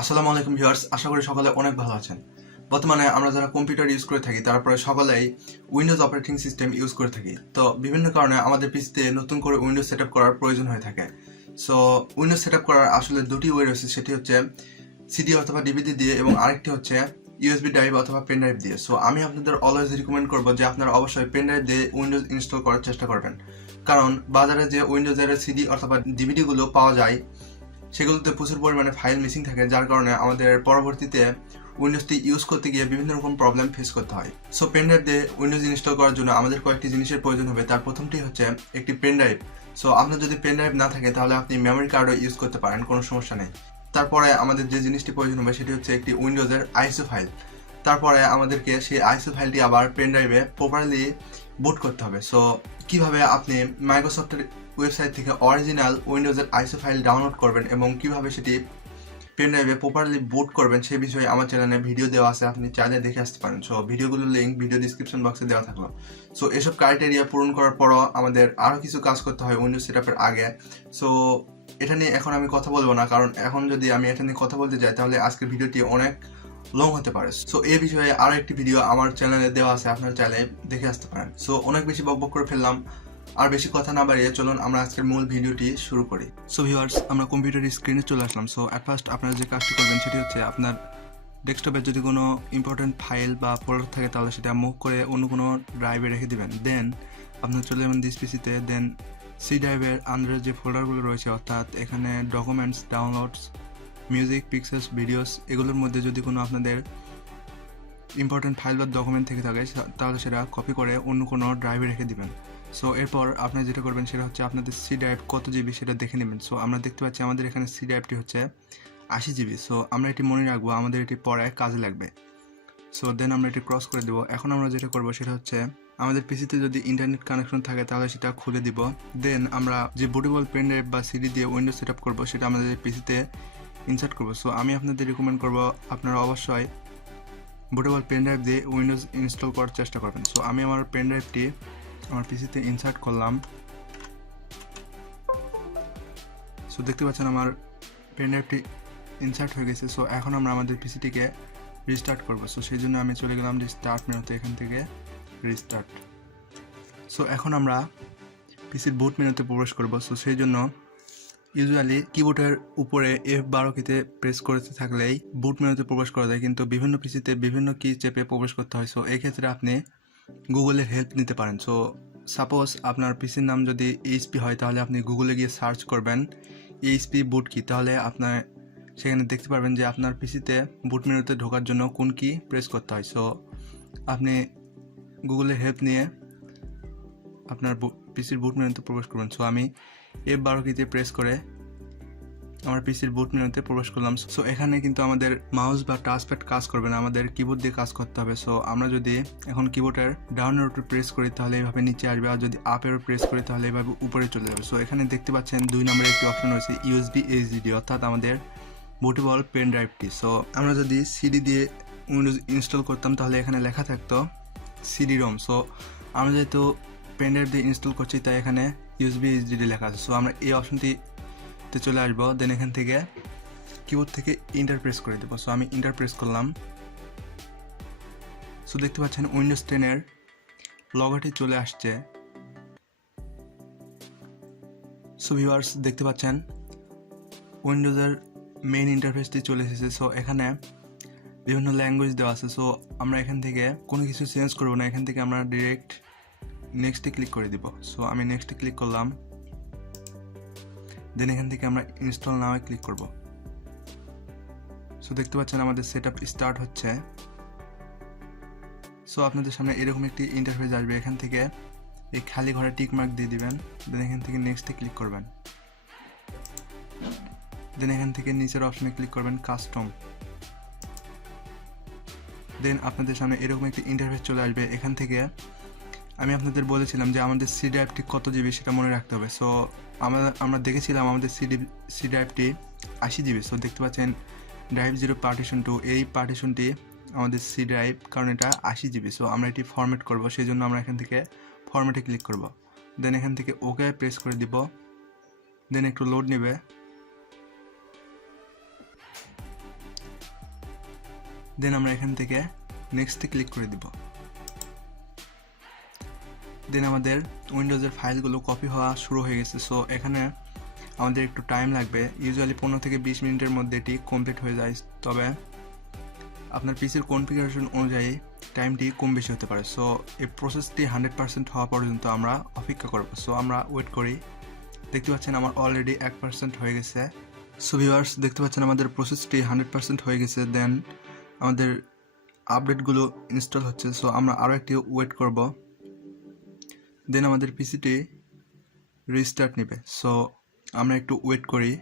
আসসালামু আলাইকুম ভিউয়ার্স, আশা করি সকলে অনেক ভালো আছেন। বর্তমানে আমরা যারা কম্পিউটার ইউজ করে থাকি তারপরে সকলেই উইন্ডোজ অপারেটিং সিস্টেম ইউজ করে থাকি। তো বিভিন্ন কারণে আমাদের পিসিতে নতুন করে উইন্ডোজ সেটআপ করার প্রয়োজন হয়ে থাকে। সো উইন্ডোজ সেটআপ করার আসলে দুটি ওয়ে রয়েছে, সেটি হচ্ছে সিডি অথবা ডিভিডি দিয়ে এবং আরেকটি হচ্ছে ইউএসবি ড্রাইভ অথবা পেন ড্রাইভ দিয়ে। সো আমি আপনাদের অলওয়েজ রিকমেন্ড করবো যে আপনারা অবশ্যই পেন ড্রাইভ দিয়ে উইন্ডোজ ইনস্টল করার চেষ্টা করবেন, কারণ বাজারে যে উইন্ডোজের সিডি অথবা ডিভিডিগুলো পাওয়া যায় সেগুলোতে প্রচুর পরিমাণে ফাইল মিসিং থাকে, যার কারণে আমাদের পরবর্তীতে উইন্ডোজটি ইউজ করতে গিয়ে বিভিন্ন রকম প্রবলেম ফেস করতে হয়। সো পেন ড্রাইভ দিয়ে উইন্ডোজ ইনস্টল করার জন্য আমাদের কয়েকটি জিনিসের প্রয়োজন হবে। তার প্রথমটি হচ্ছে একটি পেন ড্রাইভ। সো আপনার যদি পেন ড্রাইভ না থাকে তাহলে আপনি মেমোরি কার্ডও ইউজ করতে পারেন, কোনো সমস্যা নেই। তারপরে আমাদের যে জিনিসটি প্রয়োজন হবে সেটি হচ্ছে একটি উইন্ডোজের আইসো ফাইল। তারপরে আমাদেরকে সেই আইসো ফাইলটি আবার পেন ড্রাইভে প্রপারলি বুট করতে হবে। সো কিভাবে আপনি মাইক্রোসফটের ওয়েবসাইট থেকে অরিজিনাল উইন্ডোজের আইসো ফাইল ডাউনলোড করবেন এবং কিভাবে সেটি পেন ড্রাইভে প্রপারলি বুট করবেন সেই বিষয়ে আমার চ্যানেলে ভিডিও দেওয়া আছে, আপনি চাইলে দেখে আসতে পারেন। সো ভিডিওগুলোর লিঙ্ক ভিডিও ডিসক্রিপশন বক্সে দেওয়া থাকলো। সো এসব ক্রাইটেরিয়া পূরণ করার পরও আমাদের আরও কিছু কাজ করতে হয় উইন্ডোজ সেটআপের আগে। সো এটা নিয়ে এখন আমি কথা বলবো না, কারণ এখন যদি আমি এটা নিয়ে কথা বলতে যাই তাহলে আজকের ভিডিওটি অনেক লং হতে পারে। সো এই বিষয়ে আরো একটি ভিডিও আমার চ্যানেলে দেওয়া আছে, আপনারা চাইলে দেখে আসতে পারেন। সো অনেক বেশি বকবক করে ফেললাম, আর বেশি কথা না বাড়িয়ে চলুন আমরা আজকের মূল ভিডিওটি শুরু করি। সো ভিউয়ার্স, আমরা কম্পিউটার স্ক্রিনে চলে আসলাম। সো অ্যাট ফার্স্ট আপনারা যে কাজটি করবেন সেটি হচ্ছে আপনার ডেস্কটপে যদি কোনো ইম্পর্টেন্ট ফাইল বা ফোল্ডার থাকে তাহলে সেটা মুভ করে অন্য কোনো ড্রাইভে রেখে দিবেন। দেন আপনার চলে যাবেন দিস পিসিতে। দেন সি ড্রাইভের আন্ডারে যে ফোল্ডারগুলো রয়েছে, অর্থাৎ এখানে documents, downloads, music, pictures, videos, এগুলোর মধ্যে যদি কোনো আপনাদের ইম্পর্টেন্ট ফাইল বা ডকুমেন্ট থেকে থাকে তাহলে সেটা কপি করে অন্য কোনো ড্রাইভে রেখে দিবেন। সো এরপর আপনি যেটা করবেন সেটা হচ্ছে আপনাদের সি ড্রাইভ কত জিবি সেটা দেখে নেবেন। সো আমরা দেখতে পাচ্ছি আমাদের এখানে সি ড্রাইভটি হচ্ছে 80 জিবি। সো আমরা এটি মনে রাখবো, আমাদের এটি পরে কাজে লাগবে। সো দেন আমরা এটি ক্রস করে দেবো। এখন আমরা যেটা করবো সেটা হচ্ছে আমাদের পিসিতে যদি ইন্টারনেট কানেকশন থাকে তাহলে সেটা খুলে দিব। দেন আমরা যে বুটেবল পেন ড্রাইভ বা সিডি দিয়ে উইন্ডোজ সেট আপ করবো সেটা আমাদের পিসিতে ইনসার্ট করবো। সো আমি আপনাদের রিকমেন্ড করবো আপনারা অবশ্যই বুটেবল পেন ড্রাইভ দিয়ে উইন্ডোজ ইনস্টল করার চেষ্টা করবেন। সো আমি আমার পেন ড্রাইভটি আমার পিসিতে ইনসার্ট করলাম। সো দেখতে পাচ্ছেন আমার পেন ড্রাইভটি ইনসার্ট হয়ে গেছে। সো এখন আমরা আমাদের পিসিটিকে রিস্টার্ট করবো। সো সেই জন্য আমি চলে গেলাম রিস্টার্ট মেনুতে, এখান থেকে রিস্টার্ট। সো এখন আমরা পিসির বুট মেনুতে প্রবেশ করবো। সো সেই জন্য ইউজুয়ালি কিবোর্ডের উপরে F12 কিতে প্রেস করতে থাকলেই বুট মেনুতে প্রবেশ করা যায়, কিন্তু বিভিন্ন পিসিতে বিভিন্ন কি চেপে প্রবেশ করতে হয়। সো এক্ষেত্রে আপনি গুগলের হেল্প নিতে পারেন। সো সাপোজ আপনার পিসির নাম যদি এইচপি হয় তাহলে আপনি গুগলে গিয়ে সার্চ করবেন এইচপি বুট কি, তাহলে আপনার সেখানে দেখতে পারবেন যে আপনার পিসিতে বুট মেনুতে ঢোকার জন্য কোন কি প্রেস করতে হয়। সো আপনি গুগলের হেল্প নিয়ে আপনার পিসির বুট মেনুতে প্রবেশ করবেন। সো আমি F12 কিতে প্রেস করে আমার পিসির বুট মেনুতে প্রবেশ করলাম। সো এখানে কিন্তু আমাদের মাউস বা টাচপ্যাড কাজ করবে না, আমাদের কিবোর্ড দিয়ে কাজ করতে হবে। সো আমরা যদি এখন কিবোর্ডের ডাউনের উপর প্রেস করি তাহলে এইভাবে নিচে আসবে, আর যদি আপের প্রেস করি তাহলে এইভাবে উপরে চলে যাবে। সো এখানে দেখতে পাচ্ছেন 2 নম্বরে একটি অপশন রয়েছে ইউএসবি এইচডিডি, অর্থাৎ আমাদের বুটেবল পেন ড্রাইভটি। সো আমরা যদি সিডি দিয়ে উইন্ডোজ ইনস্টল করতাম তাহলে এখানে লেখা থাকতো সিডি রোম। সো আমরা যেহেতু পেন ড্রাইভ দিয়ে ইনস্টল করছি তাই এখানে ইউএসবি এইচডিডি লেখা আছে। সো আমরা এই অপশনটি চলে আসবো। দেন এখান থেকে কিবোর্ড থেকে ইন্টার প্রেস করে দেবো। সো আমি ইন্টার প্রেস করলাম। সো দেখতে পাচ্ছেন উইন্ডোজ 10 এর লগোটি চলে আসছে। সো ভিউয়ার্স দেখতে পাচ্ছেন উইন্ডোজের মেইন ইন্টারফেসটি চলে এসেছে। সো এখানে বিভিন্ন ল্যাঙ্গুয়েজ দেওয়া আছে। সো আমরা এখান থেকে কোনো কিছু চেঞ্জ করবো না, এখান থেকে আমরা ডিরেক্ট নেক্সটে ক্লিক করে দিব। সো আমি নেক্সটে ক্লিক করলাম। দেন এখান থেকে আমরা ইনস্টল নাও ক্লিক করব। সো দেখতে পাচ্ছেন আমাদের সেটআপ স্টার্ট হচ্ছে। সো আপনাদের সামনে এরকম একটি ইন্টারফেস আসবে, এখান থেকে এই খালি ঘরে টিক মার্ক দিয়ে দিবেন। দেন এখান থেকে নেক্সটে ক্লিক করবেন। দেন এখান থেকে নিচের অপশনে ক্লিক করবেন কাস্টম। দেন আপনাদের সামনে এরকম একটি ইন্টারফেস চলে আসবে। এখান থেকে আমি আপনাদের বলেছিলাম যে আমাদের সি ড্রাইভটি কত জিবি সেটা মনে রাখতে হবে। সো আমরা দেখেছিলাম আমাদের সি ড্রাইভটি 80 জিবি। সো দেখতে পাচ্ছেন ড্রাইভ 0 পার্টিশন 2, এই পার্টিশনটি আমাদের সি ড্রাইভ, কারণ এটা 80 জিবি। সো আমরা এটি ফরম্যাট করব, সেই জন্য আমরা এখান থেকে ফরম্যাটে ক্লিক করব। দেন এখান থেকে ওকে প্রেস করে দিব। দেন একটু লোড নেবে। দেন আমরা এখান থেকে নেক্সটে ক্লিক করে দিব। দেন আমাদের উইন্ডোজের ফাইলগুলো কপি হওয়া শুরু হয়ে গেছে। সো এখানে আমাদের একটু টাইম লাগবে, ইউজুয়ালি 15 থেকে 20 মিনিটের মধ্যে এটি কমপ্লিট হয়ে যায়, তবে আপনার পিসির কনফিগারেশন অনুযায়ী টাইমটি কম বেশি হতে পারে। সো এই প্রসেসটি 100% হওয়া পর্যন্ত আমরা অপেক্ষা করব। সো আমরা ওয়েট করি। দেখতে পাচ্ছেন আমার অলরেডি 1% হয়ে গেছে। সো ভিউয়ার্স, দেখতে পাচ্ছেন আমাদের প্রসেসটি 100% হয়ে গেছে। দেন আমাদের আপডেটগুলো ইনস্টল হচ্ছে। সো আমরা আরও একটি ওয়েট করব। দেন আমাদের পিসিটি রিস্টার্ট নেবে। সো আমরা একটু ওয়েট করি।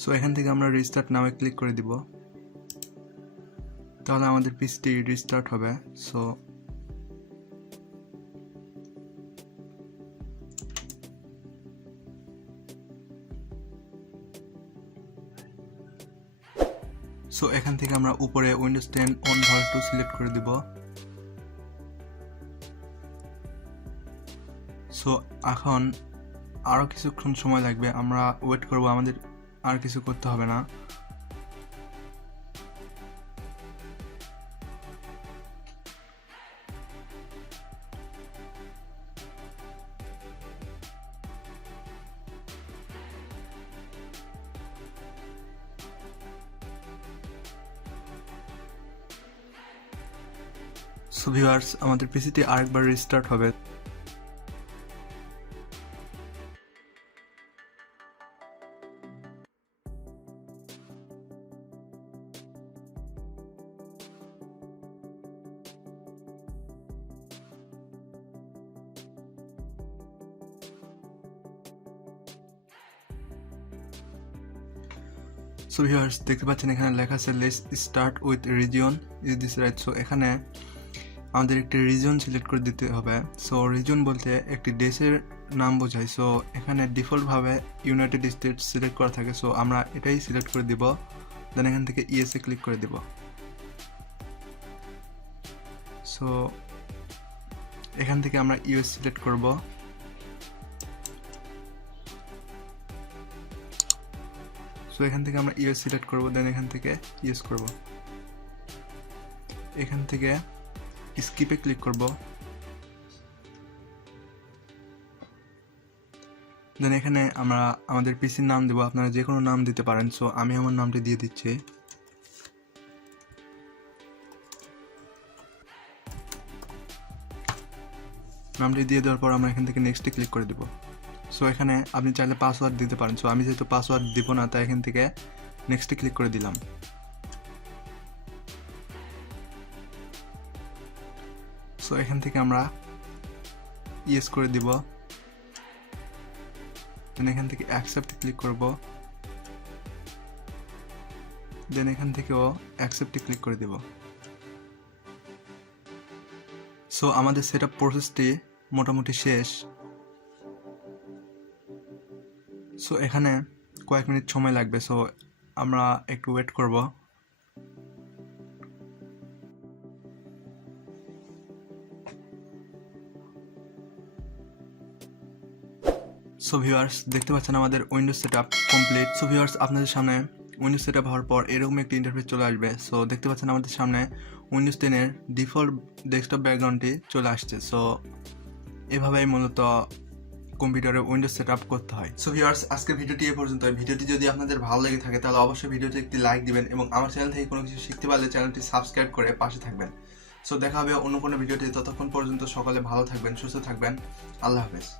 সো এখান থেকে আমরা রিস্টার্ট নামে ক্লিক করে দিব, তাহলে আমাদের পিসিটি রিস্টার্ট হবে। সো এখান থেকে আমরা উপরে উইন্ডোজ 10 অন ভার টু সিলেক্ট করে দিব। সো এখন আরও কিছুক্ষণ সময় লাগবে, আমরা ওয়েট করব, আমাদের আর কিছু করতে হবে না। সো ভিউয়ার্স, আমাদের পিসিটি আরেকবার রিস্টার্ট হবে। সো ভিউয়ার্স, দেখতে পাচ্ছেন এখানে লেখা আছে let's start with region, is this right? So এখানে আমাদের একটি রিজিয়ন সিলেক্ট করে দিতে হবে। সো রিজিয়ন বলতে একটি দেশের নাম বোঝায়। সো এখানে ডিফল্টভাবে ইউনাইটেড স্টেটস সিলেক্ট করা থাকে। সো আমরা এটাই সিলেক্ট করে দিব। দেন এখান থেকে ইএসএ ক্লিক করে দিব। সো এখান থেকে আমরা ইউএস সিলেক্ট করব। সো এখান থেকে আমরা ইউএস সিলেক্ট করব। দেন এখান থেকে ইউএস করব। এখান থেকে স্কিপে ক্লিক করব। দেন এখানে আমরা আমাদের পিসির নাম দেব, আপনারা যে কোনো নাম দিতে পারেন। সো আমি আমার নামটি দিয়ে দিচ্ছি। নামটি দিয়ে দেওয়ার পর আমরা এখান থেকে নেক্সটে ক্লিক করে দেব। সো এখানে আপনি চাইলে পাসওয়ার্ড দিতে পারেন। সো আমি যেহেতু পাসওয়ার্ড দিব না, তাই এখান থেকে নেক্সটে ক্লিক করে দিলাম। সো এখান থেকে আমরা ইয়েস করে দিব। দেন এখান থেকে অ্যাকসেপ্ট ক্লিক করব। দেন এখান থেকেও অ্যাকসেপ্টে ক্লিক করে দেব। সো আমাদের সেটআপ প্রসেসটি মোটামুটি শেষ। সো এখানে কয়েক মিনিট সময় লাগবে। সো আমরা একটু ওয়েট করব। সো ভিউয়ার্স, দেখতে পাচ্ছেন আমাদের Windows setup complete. So viewers, আপনাদের সামনে উইন্ডোজ সেটআপ হওয়ার পর এরকম একটি ইন্টারফেস চলে আসবে। সো দেখতে পাচ্ছেন আমাদের সামনে উইন্ডোজ 10 এর ডিফল্ট ডেস্কটপ ব্যাকগ্রাউন্ডটি চলে আসছে। সো এভাবেই মূলত কম্পিউটারে উইন্ডোজ সেটআপ করতে হয়। সো ভিউয়ার্স, আজকের ভিডিওটি এই পর্যন্ত। ভিডিওটি যদি আপনাদের ভালো লেগে থাকে তাহলে অবশ্যই ভিডিওতে একটি লাইক দিবেন এবং আমার চ্যানেল থেকে কোনো কিছু শিখতে পারলে চ্যানেলটি সাবস্ক্রাইব করে পাশে থাকবেন। সো দেখা হবে অন্য কোনো ভিডিওতে। ততক্ষণ পর্যন্ত সকলে ভালো থাকবেন, সুস্থ থাকবেন। আল্লাহ হাফেজ।